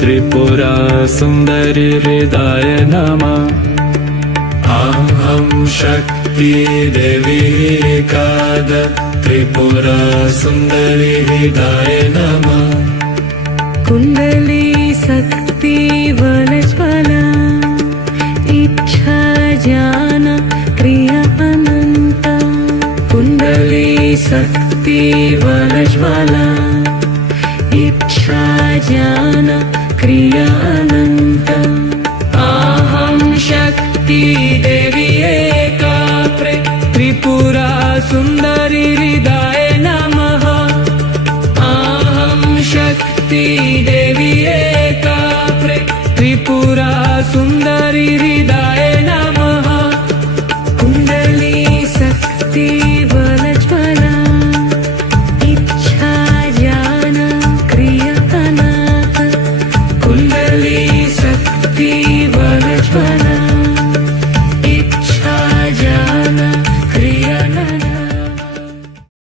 त्रिपुरा सुन्दरि हृदय नमः। अहं शक्ति देवी काद त्रिपुरा सुन्दरि हृदय नमः। कुण्डली शक्ति वनज्वला इच्छा ज्ञान क्रिया अनंत। कुण्डली शक्ति वनज्वला इच्छा ज्ञान क्रिया अनंत। अहं शक्ति देवी एका त्रिपुरा सुन्दरि हृदय नमः। अहं शक्ति देवी एका त्रिपुरा सुन्दरि हृदय नमः। कुण्डली शक्ति